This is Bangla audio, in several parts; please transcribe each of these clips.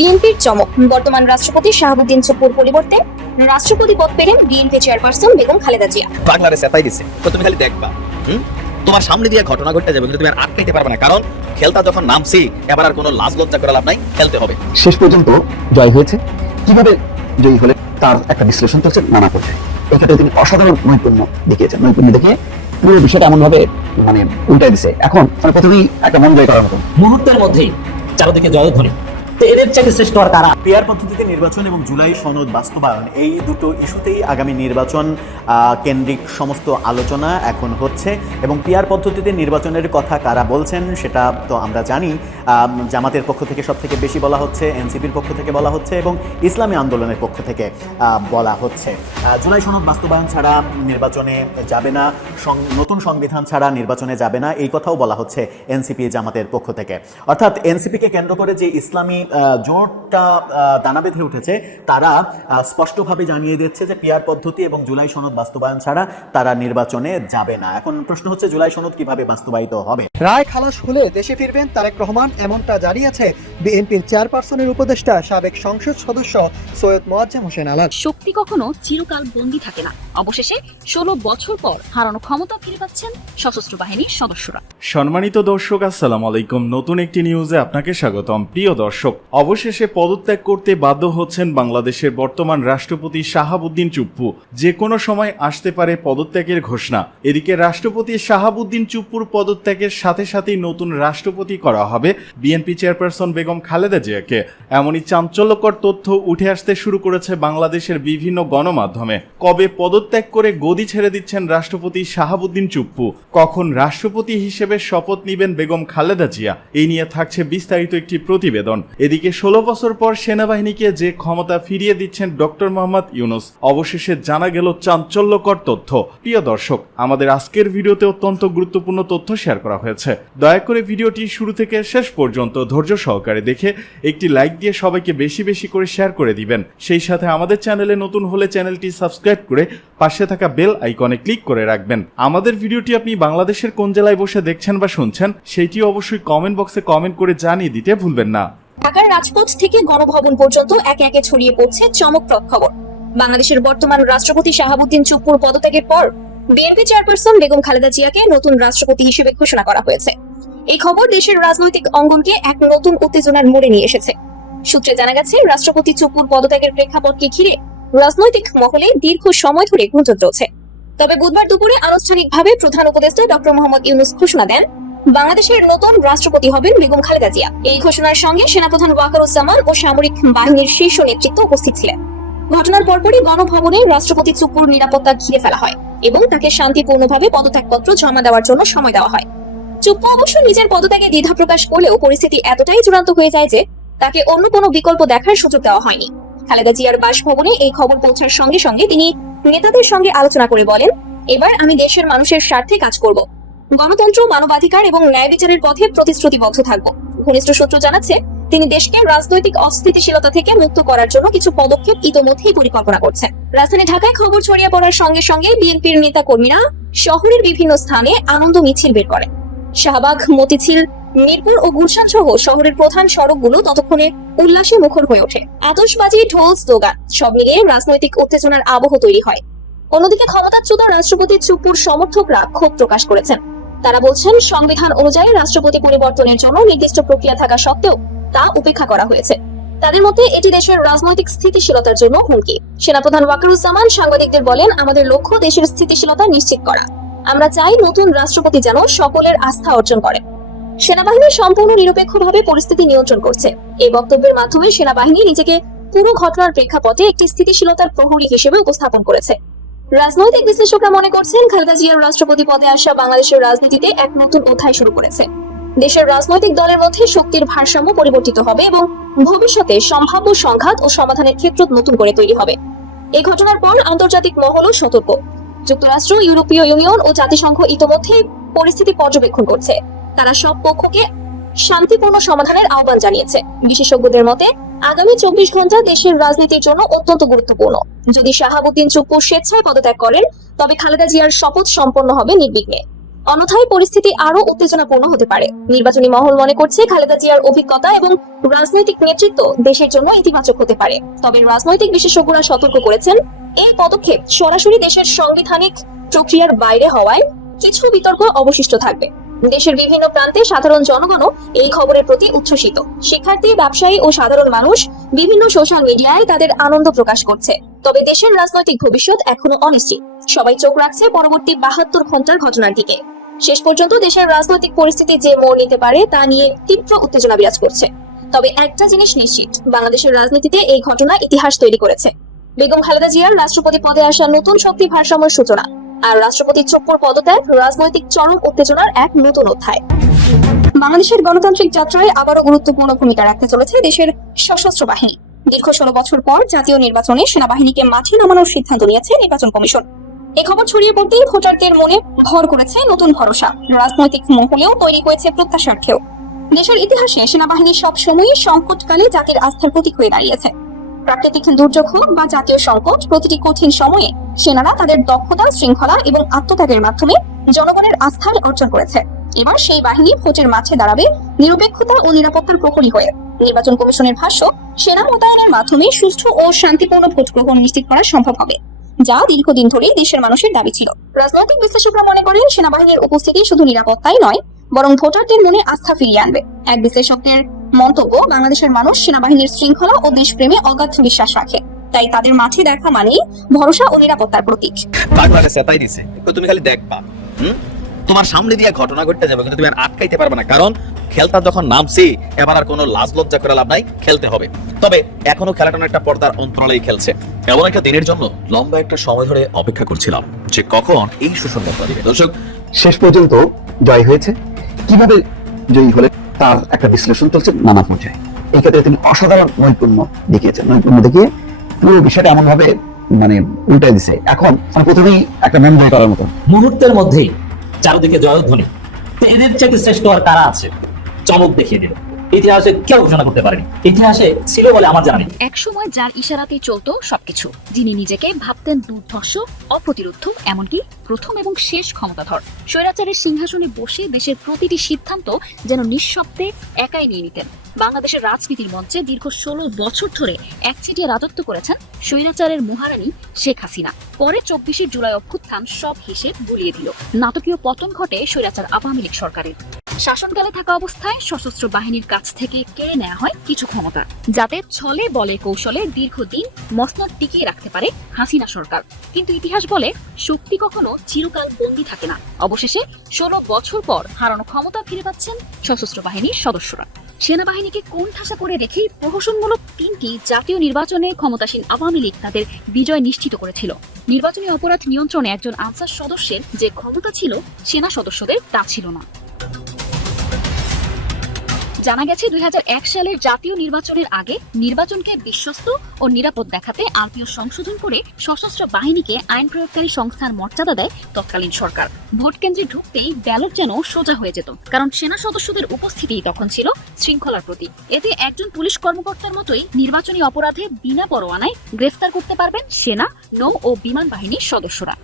বিএনপির চমক। বর্তমান রাষ্ট্রপতি শাহাবুদ্দিন চুপ্পুর পরিবর্তে রাষ্ট্রপতি পদ পেলেন বিএনপি চেয়ারপারসন বেগম খালেদা জিয়া। বাংলারে সেপাই দিছে। তো তুমি খালি দেখবা হুম? তোমার সামনে দিয়ে ঘটনা ঘটতে যাবে কিন্তু তুমি আর আটকাইতে পারবে না কারণ খেলতা যখন নামছি এবার আর কোনো লাজ লজ্জা করে লাভ নাই খেলতে হবে। শেষ পর্যন্ত জয় হয়েছে। কীভাবে জয়ী হলে তার একটা বিশ্লেষণ করছেন নানা পর্যায়ে। এক্ষেত্রে তিনি অসাধারণ নৈপুণ্য দেখিয়েছেন। নৈপুণ্য দেখিয়ে পুরো বিষয়টা এমন ভাবে মানে উল্টে দিছে। এখন মানে প্রথমেই একটা মন জয় করার মতো মুহূর্তের মধ্যেই চারদিকে জয়ধ্বনি। তো এদের চাইতে শ্রেষ্ঠ আর কারা? পেয়ার পদ্ধতিতে নির্বাচন এবং জুলাই সনদ বাস্তবায়ন, এই দুটো ইস্যুতেই আগামী নির্বাচন কেন্দ্রিক সমস্ত আলোচনা এখন হচ্ছে এবং পেয়ার পদ্ধতিতে নির্বাচনের কথা কারা বলছেন সেটা তো আমরা জানি। জামাতের পক্ষ থেকে সব থেকে বেশি বলা হচ্ছে, এনসিপির পক্ষ থেকে বলা হচ্ছে এবং ইসলামী আন্দোলনের পক্ষ থেকে বলা হচ্ছে। জুলাই সনদ বাস্তবায়ন ছাড়া নির্বাচনে যাবে না নতুন সংবিধান ছাড়া নির্বাচনে যাবে না, এই কথাও বলা হচ্ছে এনসিপি জামাতের পক্ষ থেকে। অর্থাৎ এনসিপিকে কেন্দ্র করে যে ইসলামী জোটটা দানা বেঁধে উঠেছে তারা স্পষ্টভাবে জানিয়ে দিচ্ছে যে পিয়ার পদ্ধতি এবং জুলাই সনদ বাস্তবায়ন ছাড়া তারা নির্বাচনে যাবে না। এখন প্রশ্ন হচ্ছে জুলাই সনদ কীভাবে বাস্তবায়িত হবে? রায় খালাস হলে দেশে ফিরবেন তারেক রহমান এমনটা জানিয়েছে বিএনপির চেয়ারপারসনের উপদেষ্টা সাবেক সংসদ সদস্য সৈয়দ মোয়াজ্জেম হোসেন আলাদ। শক্তি কখনো চিরকাল বন্দী থাকে না। অবশেষে ষোলো বছর পর হারানো ক্ষমতা ফিরে পাচ্ছেন সশস্ত্র বাহিনীর সদস্যরা। সম্মানিত দর্শক, আসসালামু আলাইকুম। নতুন একটি নিউজে আপনাকে স্বাগতম। প্রিয় দর্শক, অবশেষে পদত্যাগ করতে বাধ্য হচ্ছেন বাংলাদেশের বর্তমান রাষ্ট্রপতি শাহাবুদ্দিন চুপ্পু। যে কোনো সময় আসতে পারে পদত্যাগের ঘোষণা। এদিকে রাষ্ট্রপতি শাহাবুদ্দিন চুপ্পুর পদত্যাগের সাথে সাথেই নতুন রাষ্ট্রপতি করা হবে বিএনপি চেয়ারপারসন বেগম খালেদা জিয়াকে। এমনই চাঞ্চল্যকর তথ্য উঠে আসতে শুরু করেছে বাংলাদেশের বিভিন্ন গণমাধ্যমে। কবে পদত্যাগ করে গদি ছেড়ে দিচ্ছেন রাষ্ট্রপতি শাহাবুদ্দিন চুপ্পু। কখন রাষ্ট্রপতি হিসেবে শপথ নিবেন বেগম খালেদা জিয়া? এই নিয়ে থাকছে বিস্তারিত একটি প্রতিবেদন। এদিকে ষোলো বছর পর সেনাবাহিনীকে যে ক্ষমতা ফিরিয়ে দিচ্ছেন ডক্টর মোহাম্মদ ইউনুস, অবশেষে জানা গেল চাঞ্চল্যকর তথ্য। প্রিয় দর্শক, আমাদের আজকের ভিডিওতে অত্যন্ত গুরুত্বপূর্ণ তথ্য শেয়ার করা হয়েছে। দয়া করে ভিডিওটি শুরু থেকে শেষ পর্যন্ত ধৈর্য সহকারে দেখে একটি লাইক দিয়ে সবাইকে বেশি বেশি করে শেয়ার করে দিবেন। সেই সাথে আমাদের চ্যানেলে নতুন হলে চ্যানেলটি সাবস্ক্রাইব করে পাশে থাকা বেল আইকনে ক্লিক করে রাখবেন। আমাদের ভিডিওটি আপনি বাংলাদেশের কোন জেলায় বসে দেখছেন বা শুনছেন সেইটি অবশ্যই কমেন্ট বক্সে কমেন্ট করে জানিয়ে দিতে ভুলবেন না। ঢাকার রাজপথ থেকে গণভবন পর্যন্ত একে একে ছড়িয়ে পড়ছে চমকপ্রদ খবর। বাংলাদেশের বর্তমান রাষ্ট্রপতি শাহাবুদ্দিন চুপ্পুর পদত্যাগের পর বিএনপি চেয়ারপারসন বেগম খালেদা জিয়াকে নতুন রাষ্ট্রপতি হিসেবে ঘোষণা করা হয়েছে। এই খবর দেশের রাজনৈতিক অঙ্গনকে এক নতুন উত্তেজনার মোড়ে নিয়ে এসেছে। সূত্রে জানা গেছে, রাষ্ট্রপতি চুপ্পুর পদত্যাগের প্রেক্ষাপটকে ঘিরে রাজনৈতিক মহলে দীর্ঘ সময় ধরে গুঞ্জন চলছে। তবে বুধবার দুপুরে আনুষ্ঠানিকভাবে প্রধান উপদেষ্টা ডক্টর মোহাম্মদ ইউনুস ঘোষণা দেন, বাংলাদেশের নতুন রাষ্ট্রপতি হবেন বেগম খালেদা জিয়া। এই ঘোষণার সঙ্গে সেনাপ্রধান ওয়াকারুজ্জামান ও সামরিক বাহিনীর শীর্ষ নেতৃত্ব উপস্থিত ছিলেন। ঘটনার পরপরই গণভবনে রাষ্ট্রপতি চুপুর নিরাপত্তা ঘিরে ফেলা হয় এবং তাকে শান্তিপূর্ণভাবে পদত্যাগপত্র জমা দেওয়ার জন্য সময় দেওয়া হয়। চুপ্পু অবশ্য নিজের পদত্যাগে দ্বিধা প্রকাশ করলেও পরিস্থিতি এতটাই চূড়ান্ত হয়ে যায় যে তাকে অন্য কোনো বিকল্প দেখার সুযোগ দেওয়া হয়নি। খালেদা জিয়ার বাসভবনে এই খবর পৌঁছার সঙ্গে সঙ্গে তিনি নেতাদের সঙ্গে আলোচনা করে বলেন, এবার আমি দেশের মানুষের স্বার্থে কাজ করব। গণতন্ত্র, মানবাধিকার এবং ন্যায় বিচারের পথে প্রতিশ্রুতিবদ্ধ থাকব। ঘনিষ্ঠ সূত্র জানাচ্ছে, তিনি দেশকে রাজনৈতিক অস্থিতিশীলতা থেকে মুক্ত করার জন্য কিছু পদক্ষেপ ইতোমধ্যেই পরিকল্পনা করছেন। রাজধানী ঢাকায় খবর ছড়িয়ে পড়ার সঙ্গে সঙ্গে বিএনপির নেতা কর্মীরা শহরের বিভিন্ন স্থানে আনন্দ মিছিল বের করেন। শাহবাগ, মতিঝিল মিরপুর ও গুলশান সহ শহরের প্রধান সড়কগুলো ততক্ষণে উল্লাসে মুখর হয়ে ওঠে। আতশবাজি ঢোল স্লোগান, সব মিলিয়ে রাজনৈতিক উত্তেজনার আবহ তৈরি হয়। অন্যদিকে ক্ষমতাচ্যুত রাষ্ট্রপতি চুপুর সমর্থকরা ক্ষোভ প্রকাশ করেছেন। তারা বলছেন, সংবিধান অনুযায়ী রাষ্ট্রপতি পরিবর্তনের জন্য নির্দিষ্ট প্রক্রিয়া থাকা সত্ত্বেও তা উপেক্ষা করা হয়েছে। তাদের মধ্যে এটি দেশের রাজনৈতিক স্থিতিশীলতার জন্য হুমকি। সেনাপ্রধান ওয়াকারুজ্জামান সাংবাদিকদের বলেন, আমাদের লক্ষ্য দেশের স্থিতিশীলতা নিশ্চিত করা। আমরা চাই নতুন রাষ্ট্রপতি যেন সকলের আস্থা অর্জন করে সেনাবাহিনী সম্পূর্ণ নিরপেক্ষভাবে পরিস্থিতি নিয়ন্ত্রণ করছে। এই বক্তব্যের মাধ্যমে সেনাবাহিনী নিজেকে পুরো ঘটনার প্রেক্ষাপটে একটি স্থিতিশীলতার প্রহরী হিসেবে উপস্থাপন করেছে। রাজনৈতিক বিশ্লেষকরা মনে করছেন খালেদা জিয়ার রাষ্ট্রপতি পদে আসা বাংলাদেশের রাজনীতিতে এক নতুন অধ্যায় শুরু করেছে। দেশের রাজনৈতিক দলের মধ্যে শক্তির ভারসাম্য পরিবর্তিত হবে এবং ভবিষ্যতে সম্ভাব্য সংঘাত ও সমাধানের ক্ষেত্র নতুন করে তৈরি হবে। এই ঘটনার পর আন্তর্জাতিক মহলও সতর্ক। যুক্তরাষ্ট্র, ইউরোপীয় ইউনিয়ন ও জাতিসংঘ ইতোমধ্যেই পরিস্থিতি পর্যবেক্ষণ করছে। তারা সব পক্ষকে শান্তিপূর্ণ সমাধানের আহ্বান জানিয়েছে। বিশেষজ্ঞদের মতে, আগামী চব্বিশ ঘণ্টা দেশের রাজনীতির জন্য অত্যন্ত গুরুত্বপূর্ণ। যদি শাহাবুদ্দিন চুপ্পু স্বেচ্ছায় পদত্যাগ করেন, তবে খালেদা জিয়ার শপথ সম্পন্ন হবে নির্বিঘ্নে। অন্যথায় পরিস্থিতি আরও উত্তেজনাপূর্ণ হতে পারে। নির্বাচনী মহল মনে করছে, খালেদা জিয়ার অভিজ্ঞতা এবং রাজনৈতিক নেতৃত্ব দেশের জন্য ইতিবাচক হতে পারে। তবে রাজনৈতিক বিশেষজ্ঞরা সতর্ক করেছেন, এই পদক্ষেপ সরাসরি দেশের সাংবিধানিক প্রক্রিয়ার বাইরে হওয়ায় কিছু বিতর্ক অবশিষ্ট থাকবে। দেশের বিভিন্ন প্রান্তে সাধারণ জনগণও এই খবরের প্রতি উচ্ছ্বসিত। শিক্ষার্থী, ব্যবসায়ী ও সাধারণ মানুষ বিভিন্ন সোশ্যাল মিডিয়ায় তাদের আনন্দ প্রকাশ করছে। তবে দেশের রাজনৈতিক ভবিষ্যৎ এখনও অনিশ্চিত। সবাই চোখ রাখছে পরবর্তী বাহাত্তর ঘণ্টার ঘটনার দিকে। শেষ পর্যন্ত দেশের রাজনৈতিক পরিস্থিতি যে মোড় নিতে পারে তা নিয়ে তীব্র উত্তেজনা বিরাজ করছে। তবে একটা জিনিস নিশ্চিত, বাংলাদেশের রাজনীতিতে এই ঘটনা ইতিহাস তৈরি করেছে। বেগম খালেদা জিয়ার রাষ্ট্রপতি পদে আসা নতুন শক্তি ভারসাম্যের সূচনা। আর রাষ্ট্রপতি চপ্পুর পদত্যাগ, রাজনৈতিক চরম উত্তেজনার এক নতুন অধ্যায়। বাংলাদেশের গণতান্ত্রিক যাত্রায় আবারও গুরুত্বপূর্ণ ভূমিকা রাখতে চলেছে দেশের সশস্ত্র বাহিনী। দীর্ঘ ষোলো বছর পর জাতীয় নির্বাচনে সেনাবাহিনীকে মাঠে নামানোর সিদ্ধান্ত নিয়েছে নির্বাচন কমিশন। এ খবর ছড়িয়ে পড়তেই ভোটারদের মনে ভর করেছে নতুন ভরসা। রাজনৈতিক মহলেও তৈরি হয়েছে প্রত্যাশার খেউ দেশের ইতিহাসে সেনাবাহিনী সবসময়ই সংকটকালে জাতির আস্থার প্রতীক হয়ে দাঁড়িয়েছে। প্রাকৃতিক দুর্যোগ হোক বা জাতীয় সংকট, প্রতিটি কঠিন সময়ে সেনারা তাদের দক্ষতা, শৃঙ্খলা এবং আত্মত্যাগের মাধ্যমে জনগণের আস্থার অর্জন করেছে। এবার সেই বাহিনী ভোটের মাঠে দাঁড়াবে নিরপেক্ষতা ও নিরাপত্তার প্রহরী হয়ে। নির্বাচন কমিশনের ভাষ্য, সেনা মোতায়েনের মাধ্যমে সুষ্ঠু ও শান্তিপূর্ণ ভোট গ্রহণ নিশ্চিত করা সম্ভব হবে, যা দীর্ঘদিন ধরেই দেশের মানুষের দাবি ছিল। রাজনৈতিক বিশ্লেষকরা মনে করেন, সেনাবাহিনীর উপস্থিতি শুধু নিরাপত্তাই নয় বরং ভোটারদের মনে আস্থা ফিরিয়ে আনবে। এক বিশ্লেষকদের মন্তব্য, বাংলাদেশের মানুষ সেনাবাহিনীর শৃঙ্খলা ও দেশপ্রেমে অগাধ বিশ্বাস রাখে। তাই তাদের মাঠে দেখা মানেই ভরসা ও নিরাপত্তার প্রতীক। তুমি খালি দেখবা তোমার সামনে দিয়ে ঘটনা ঘটতে যাবে, কিন্তু তুমি আর আটকাইতে পারবে না। কারণ খেলটা যখন নামছি, এবার আর কোনো লাজ লজ্জা করে লাভ নাই, খেলতে হবে। তবে এখনও খেলাটা একটা পর্দার অন্তরালেই খেলছে। এমন একটা দিনের জন্য লম্বা একটা সময় ধরে অপেক্ষা করছিলাম যে কখন এই সুসংবাদটা দিবে। দর্শক, শেষ পর্যন্ত জয় হয়েছে। কীভাবে জয়ী হলে তার একটা বিশ্লেষণ চলছে নানা পর্যায়ে। এই ক্ষেত্রে তিনি অসাধারণ নৈপুণ্য দেখিয়েছেন। নৈপুণ্য দেখিয়ে পুরো বিষয়টা এমন ভাবে মানে উল্টাই দিছে। এখন মানে প্রথমেই একটা মেমোরি করার মতো। মুহূর্তের মধ্যেই চারদিকে জয়ধ্বনি। এদের চাইতে শ্রেষ্ঠ আর কারা আছে? চমক দেখিয়ে দিল ইতিহাসে কেউ ঘোষণা করতে পারেনি। ইতিহাসে ছিল বলে আমার জানা নেই। একসময় যার ইশারাতেই চলতো সবকিছু, যিনি নিজেকে ভাবতেন দুর্ধর্ষ, অপ্রতিরোধ, এমনকি প্রথম এবং শেষ ক্ষমতাধর। স্বৈরাচারের সিংহাসনে বসে দেশের প্রতিটি সিদ্ধান্ত যেন নিঃশব্দে একাই নিয়ে নিতেন। বাংলাদেশের রাজনীতির মঞ্চে দীর্ঘ ষোলো বছর ধরে একচিটিয়া রাজত্ব করেছেন স্বৈরাচারের মহারানী শেখ হাসিনা। পরে চব্বিশে জুলাই অভ্যুত্থান সব হিসেব ভুলিয়ে দিল। নাটকীয় পতন ঘটে স্বৈরাচার আওয়ামী লীগ সরকারের। শাসনকালে থাকা অবস্থায় সশস্ত্র বাহিনীর কাছ থেকে কেড়ে নেওয়া হয় কিছু ক্ষমতা, যাতে ছলে বলে কৌশলে দীর্ঘদিন মসনদ টিকিয়ে রাখতে পারে হাসিনা সরকার। কিন্তু ইতিহাস বলে শক্তি কখনো চিরকাল বন্দী থাকে না। অবশেষে ষোলো বছর পর হারানো ক্ষমতা ফিরে পাচ্ছেন সশস্ত্র বাহিনীর সদস্যরা। সেনাবাহিনীকে কোন ঠাসা করে রেখেই প্রহসনমূলক তিনটি জাতীয় নির্বাচনে ক্ষমতাসীন আওয়ামী লীগ তাদের বিজয় নিশ্চিত করেছিল। নির্বাচনী অপরাধ নিয়ন্ত্রণে একজন আনসার সদস্যের যে ক্ষমতা ছিল সেনা সদস্যদের তা ছিল না। জানা গেছে দুই হাজার এক সালের জাতীয় নির্বাচনের আগে নির্বাচনকে বিশ্বস্ত ও নিরাপদ দেখাতে আরপিও সংশোধন করে সশস্ত্র বাহিনীকে আইন প্রয়োগকারী সংস্থার মর্যাদা দেয় তৎকালীন সরকার। ভোট কেন্দ্রে ঢুকতেই ব্যালট যেন সোজা হয়ে যেত, কারণ সেনা সদস্যদের উপস্থিতি তখন ছিল শৃঙ্খলার প্রতি। এতে একজন পুলিশ কর্মকর্তার মতোই নির্বাচনী অপরাধে বিনা পরোয়ানায় গ্রেফতার করতে পারবেন সেনা, নৌ ও বিমান বাহিনীর সদস্যরা।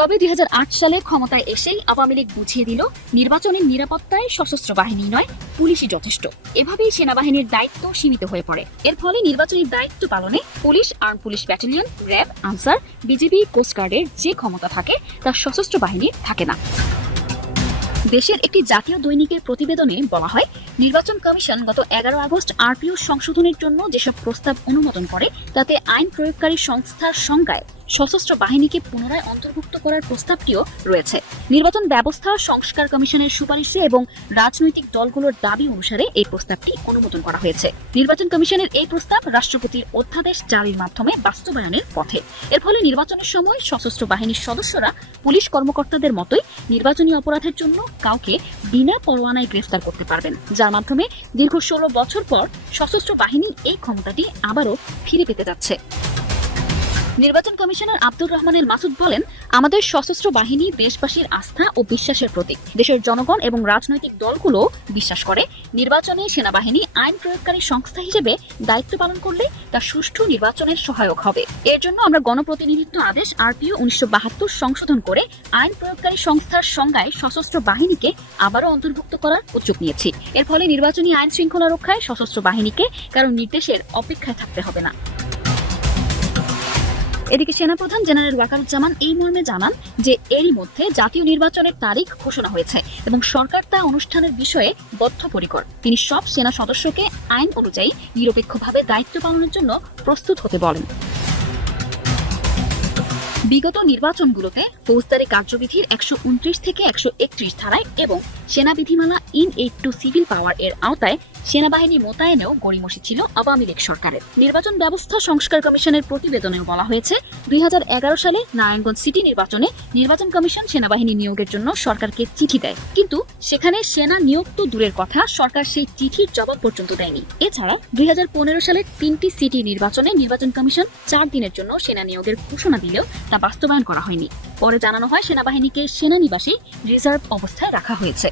তবে দুই সালে ক্ষমতায় এসেই আওয়ামী লীগ বুঝিয়ে দিল, নির্বাচনের নিরাপত্তায় সশস্ত্র বাহিনী নয়, পুলিশই যথেষ্ট। এভাবেই সেনাবাহিনীর দায়িত্ব সীমিত হয়ে পড়ে। এর ফলে নির্বাচনী দায়িত্ব পালনে police arm police battalion, RAB, Ansar, BGB কোস্টগার্ডের যে ক্ষমতা থাকে, তা সশস্ত্র বাহিনীর থাকে না। দেশের একটি জাতীয় দৈনিকের প্রতিবেদনে বলা হয়, নির্বাচন কমিশন গত এগারো আগস্ট আরপিও সংশোধনের জন্য যেসব প্রস্তাব অনুমোদন করে, তাতে আইন প্রয়োগকারী সংস্থার সংজ্ঞায় সশস্ত্র বাহিনীকে পুনরায় অন্তর্ভুক্ত করার প্রস্তাবটিও রয়েছে। নির্বাচন ব্যবস্থা সংস্কার কমিশনের সুপারিশে এবং রাজনৈতিক দলগুলোর দাবি অনুসারে এই প্রস্তাবটি অনুমোদন করা হয়েছে। নির্বাচন কমিশনের এই প্রস্তাব রাষ্ট্রপতির অধ্যাদেশ জারির মাধ্যমে বাস্তবায়নের পথে। এর ফলে নির্বাচনের সময় সশস্ত্র বাহিনীর সদস্যরা পুলিশ কর্মকর্তাদের মতোই নির্বাচনী অপরাধের জন্য কাউকে বিনা পরোয়ানায় গ্রেফতার করতে পারবেন, যার মাধ্যমে দীর্ঘ ষোলো বছর পর সশস্ত্র বাহিনীর এই ক্ষমতাটি আবারও ফিরে পেতে যাচ্ছে। নির্বাচন কমিশনার আব্দুর রহমানের মাসুদ বলেন, আমাদের সশস্ত্র বাহিনী দেশবাসীর আস্থা ও বিশ্বাসের প্রতীক। দেশের জনগণ এবং রাজনৈতিক দলগুলো বিশ্বাস করে। নির্বাচনে সেনাবাহিনী আইন প্রয়োগকারী সংস্থা হিসেবে দায়িত্ব পালন করলে তা সুষ্ঠু নির্বাচনের সহায়ক হবে। এর জন্য আমরা গণপ্রতিনিধিত্ব আদেশ আরপিও উনিশশো বাহাত্তর সংশোধন করে আইন প্রয়োগকারী সংস্থার সংজ্ঞায় সশস্ত্র বাহিনীকে আবারও অন্তর্ভুক্ত করার উদ্যোগ নিয়েছি। এর ফলে নির্বাচনী আইন শৃঙ্খলা রক্ষায় সশস্ত্র বাহিনীকে কারণ নির্দেশের অপেক্ষায় থাকতে হবে না। এদিকে সেনাপ্রধান জেনারেল ওয়াকারুজ্জামান এই মর্মে জানান যে এরই মধ্যে জাতীয় নির্বাচনের তারিখ ঘোষণা হয়েছে এবং সরকার তা অনুষ্ঠানের বিষয়ে বদ্ধপরিকর। তিনি সব সেনা সদস্যকে আইন অনুযায়ী নিরপেক্ষভাবে দায়িত্ব পালনের জন্য প্রস্তুত হতে বলেন। বিগত নির্বাচনগুলোতে ফৌজদারি কার্যবিধির একশো উনত্রিশ থেকে একশো একত্রিশ ধারায় এবং সেনা বিধিমালা in aid to civil power এর আওতায় সেনাবাহিনী মোতায়েনেও গড়িমসি ছিল আওয়ামী লীগ সরকারের। নির্বাচন ব্যবস্থা সংস্কার কমিশনের প্রতিবেদনেও বলা হয়েছে, দুই হাজার এগারো সালে নারায়ণগঞ্জ সিটি নির্বাচনে নির্বাচন কমিশন সেনাবাহিনী নিয়োগের জন্য সরকারকে চিঠি দেয়। কিন্তু সেখানে সেনা নিয়োগ তো দূরের কথা, সরকার সেই চিঠির জবাব পর্যন্ত দেয়নি। এছাড়া দুই হাজার সালের তিনটি সিটি নির্বাচনে নির্বাচন কমিশন চার দিনের জন্য সেনা নিয়োগের ঘোষণা দিলেও তা বাস্তবায়ন করা হয়নি। পরে জানানো হয়, সেনাবাহিনীকে সেনানিবাসে রিজার্ভ অবস্থায় রাখা হয়েছে।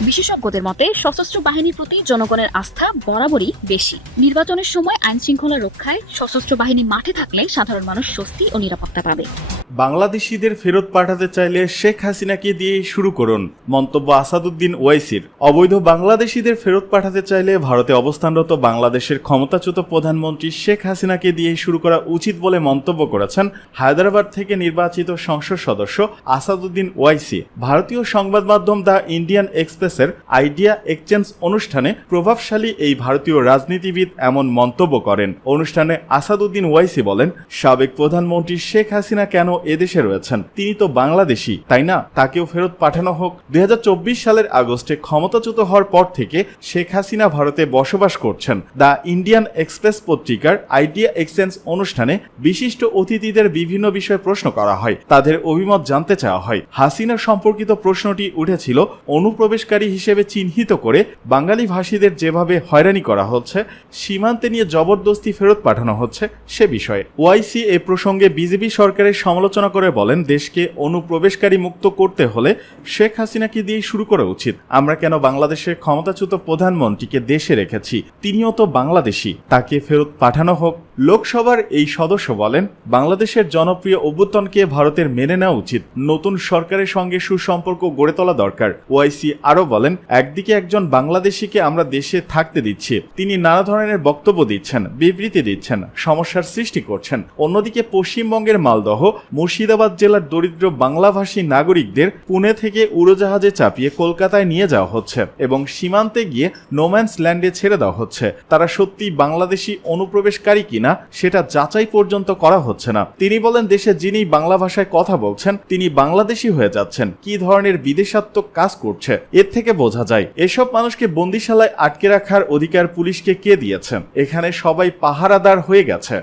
বিশেষজ্ঞদের মতে, সশস্ত্র বাহিনীর প্রতি জনগণের আস্থা বরাবরই বেশি। নির্বাচনের সময় আইন শৃঙ্খলা রক্ষায় সশস্ত্র বাহিনী মাঠে থাকলে সাধারণ মানুষ স্বস্তি ও নিরাপত্তা পাবে। বাংলাদেশিদের ফেরত পাঠাতে চাইলে শেখ হাসিনাকে দিয়েই শুরু করুন, মন্তব্য আসাদুদ্দিন ওয়াইসির। অবৈধ বাংলাদেশিদের ফেরত পাঠাতে চাইলে ভারতে অবস্থানরত বাংলাদেশের ক্ষমতাচ্যুত প্রধানমন্ত্রী শেখ হাসিনাকে দিয়েই শুরু করা উচিত বলে মন্তব্য করেছেন হায়দ্রাবাদ থেকে নির্বাচিত সংসদ সদস্য আসাদুদ্দিন ওয়াইসি। ভারতীয় সংবাদ মাধ্যম দ্য ইন্ডিয়ান এক্সপ্রেসের আইডিয়া এক্সচেঞ্জ অনুষ্ঠানে প্রভাবশালী এই ভারতীয় রাজনীতিবিদ এমন মন্তব্য করেন। অনুষ্ঠানে আসাদুদ্দিন ওয়াইসি বলেন, সাবেক প্রধানমন্ত্রী শেখ হাসিনা কেন এদেশে রয়েছেন। তিনি তো বাংলাদেশি, তাই না? তাকেও ফেরত পাঠানো হোক। দুই সালের আগস্টে ক্ষমতাচ্যুত হওয়ার পর থেকে শেখ হাসিনা ভারতে বসবাস করছেন। দ্য ইন্ডিয়ান এক্সপ্রেস পত্রিকার আইডিয়া এক্সচেঞ্জ অনুষ্ঠানে বিশিষ্ট অতিথিদের বিভিন্ন বিষয়ে প্রশ্ন করা হয়। তাদের অভিমত জানতে চাওয়া হয়। হাসিনা সম্পর্কিত প্রশ্নটি উঠেছিল, অনুপ্রবেশকারী হিসেবে চিহ্নিত করে বাঙালি ভাষীদের যেভাবে হয়রানি করা হচ্ছে, সীমান্তে নিয়ে জবরদস্তি ফেরত পাঠানো হচ্ছে সে বিষয়ে। ওয়াইসি এ প্রসঙ্গে বিজেপি সরকারের সমালোচনা করে বলেন, দেশকে অনুপ্রবেশকারী মুক্ত করতে হলে শেখ হাসিনাকে দিয়েই শুরু করা উচিত। আমরা কেন বাংলাদেশের ক্ষমতাচ্যুত প্রধানমন্ত্রীকে দেশে রেখেছি? তিনিও তো বাংলাদেশি। তাকে ফেরত পাঠানো হোক লোকসভার এই সদস্য বলেন, বাংলাদেশের জনপ্রিয় অভ্যুত্থানকে ভারতের মেনে নেওয়া উচিত। নতুন সরকারের সঙ্গে সুসম্পর্ক গড়ে তোলা দরকার। ওয়াইসি আরও বলেন, একদিকে একজন বাংলাদেশিকে আমরা দেশে থাকতে দিচ্ছি, তিনি নানা ধরনের বক্তব্য দিচ্ছেন, বিবৃতি দিচ্ছেন, সমস্যার সৃষ্টি করছেন। অন্যদিকে পশ্চিমবঙ্গের মালদহ, মুর্শিদাবাদ জেলার দরিদ্র বাংলাভাষী নাগরিকদের পুনে থেকে উড়োজাহাজে চাপিয়ে কলকাতায় নিয়ে যাওয়া হচ্ছে এবং সীমান্তে গিয়ে নোম্যান্স ল্যান্ডে ছেড়ে দেওয়া হচ্ছে। তারা সত্যি বাংলাদেশি অনুপ্রবেশকারী কিনা সেটা যাচাই পর্যন্ত করা হচ্ছে না। তিনি বলেন, দেশে যিনি বাংলা ভাষায় কথা বলছেন, তিনি বাংলাদেশি হয়ে যাচ্ছেন। কি ধরনের বিদেশাত্মক কাজ করছে, এর থেকে বোঝা যায়। এসব মানুষকে বন্দিশালায় আটকে রাখার অধিকার পুলিশকে কে দিয়েছেন এখানে সবাই পাহারাদার হয়ে গেছে।